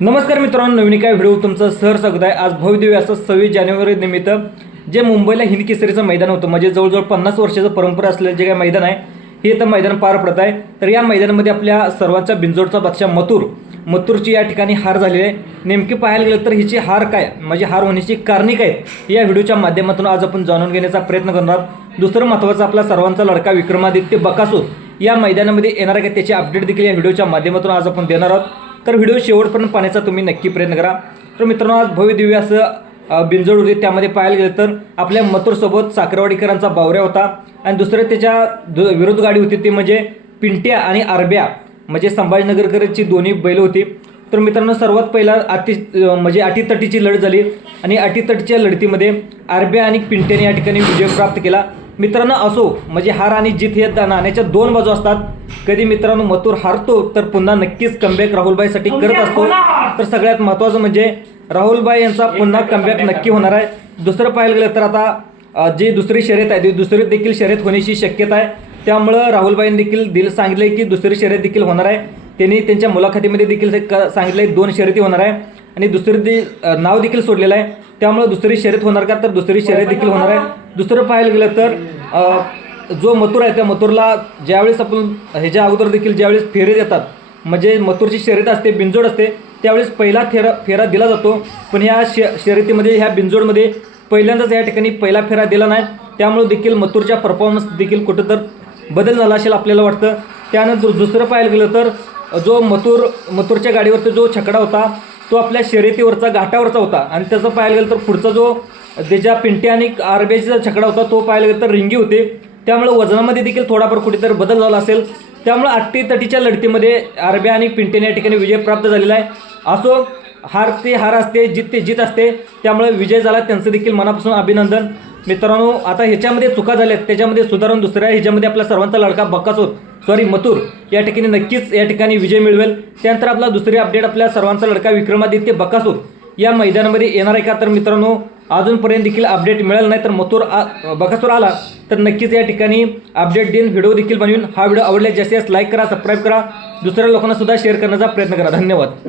नमस्कार मित्रांनो, नवीन एका व्हिडिओ तुमचं स्वागत आहे। आज भव्यदिव्य असं 26 जानेवारी निमित्त जे मुंबईला हिंद केसरीचं मैदान होतं, म्हणजे जवळजवळ 50 वर्षाचं परंपरा असलेलं जे काही मैदान आहे हे इथं मैदान पार पडत आहे। तर या मैदानामध्ये आपल्या सर्वांचा बिंजोडचा बादशाह मथुरची या ठिकाणी हार झालेली आहे। नेमकी पाहायला गेलं तर हिची हार काय, म्हणजे हार होण्याची कारणे काय या व्हिडिओच्या माध्यमातून आज आपण जाणून घेण्याचा प्रयत्न करणार आहोत। दुसरं महत्त्वाचं, आपला सर्वांचा लडका विक्रमादित्य बकासूर या मैदानामध्ये येणार आहे, त्याची अपडेट देखील या व्हिडिओच्या माध्यमातून आज आपण देणार आहोत। तर व्हिडिओ शेवटपर्यंत पाहण्याचा तुम्ही नक्की प्रयत्न करा। तर मित्रांनो, आज भव्य दिव्य असं बिंजोड होते, त्यामध्ये पाहायला गेलं तर आपल्या मथुरसोबत साखरवाडीकरांचा बावऱ्या होता आणि दुसरं त्याच्या विरोध गाडी होती ती म्हणजे पिंट्या आणि आरब्या, म्हणजे संभाजीनगरकरची दोन्ही बैल होती। तर मित्रांनो, सर्वात पहिला अटीतटीची लढत झाली आणि अटीतटीच्या लढतीमध्ये आरब्या आणि पिंट्याने या ठिकाणी विजय प्राप्त केला। मित्रांनो, असो म्हणजे हार आणि जीत हे नाण्याच्या दोन बाजू असतात। कधी मित्रांनो मथुर हारतो तर पुन्हा नक्कीच कमबॅक राहुलबाईसाठी करत असतो। तर सगळ्यात महत्त्वाचं म्हणजे राहुलबाई यांचा पुन्हा कमबॅक नक्की होणार आहे। दुसरं पाहायला गेलं तर आता जी दुसरी शर्यत आहे ती दुसरी देखील शर्यत होण्याची शक्यता आहे। त्यामुळं राहुलबाईंनी देखील सांगितलं की दुसरी शर्यत देखील होणार आहे। त्यांनी त्यांच्या मुलाखतीमध्ये देखील सांगितलं 2 शर्यती होणार आहे आणि दुसरी नाव देखील सोडलेलं आहे। त्यामुळं दुसरी शर्यत होणार का, तर दुसरी शर्यत देखील होणार आहे। दुसरं पाहायला गेलं तर जो मथुर आहे त्या मथुरला ज्यावेळेस आपण ह्याच्या अगोदर देखील ज्यावेळेस फेरे देतात, म्हणजे मथुरची शर्यत असते, बिंजोड असते, त्यावेळेस पहिला फेरा दिला जातो। पण ह्या शर्यतीमध्ये ह्या बिंजोडमध्ये पहिल्यांदाच या ठिकाणी पहिला फेरा दिला नाही। त्यामुळे देखील मथुरच्या परफॉर्मन्स देखील कुठं तर बदल झाला असेल आपल्याला वाटतं। त्यानंतर दुसरं पाहायला गेलं तर जो मथुरच्या गाडीवरचा जो छकडा होता तो आपल्या शर्यतीवरचा घाटावरचा होता आणि त्याचं पाहायला गेलं तर पुढचा जो त्याच्या पिंट्या आणि आरब्याचा छकडा होता तो पाहायला गेलं तर रिंगी होते। त्यामुळे वजनामध्ये देखील थोडाफार कुठेतरी बदल झाला असेल। त्यामुळे अटीतटीच्या लढतीमध्ये आरब्या आणि पिंट्याने या ठिकाणी विजय प्राप्त झालेला आहे। असो, हार ते हार असते, जीत ते जीत असते, त्यामुळे विजय झाला त्यांचं देखील मनापासून अभिनंदन। मित्रांनो, आता ह्याच्यामध्ये चुका झाल्यात, त्याच्यामध्ये सुधारून दुसऱ्या ह्याच्यामध्ये आपला सर्वांचा लडका मथुर या ठिकाणी नक्कीच या ठिकाणी विजय मिळवेल। त्यानंतर आपला दुसरी अपडेट, आपल्या सर्वांचा लडका विक्रमादित्य बकासूर या मैदानामध्ये येणार आहे का, तर मित्रांनो अजूनपर्यंत देखील अपडेट मिळालं नाही। तर बकासूर आला तर नक्कीच या ठिकाणी अपडेट देऊन व्हिडिओ देखील बनवून हा व्हिडिओ आवडल्यास जास्तीत जास्त लाईक करा, सबस्क्राईब करा, दुसऱ्या लोकांना सुद्धा शेअर करण्याचा प्रयत्न करा। धन्यवाद।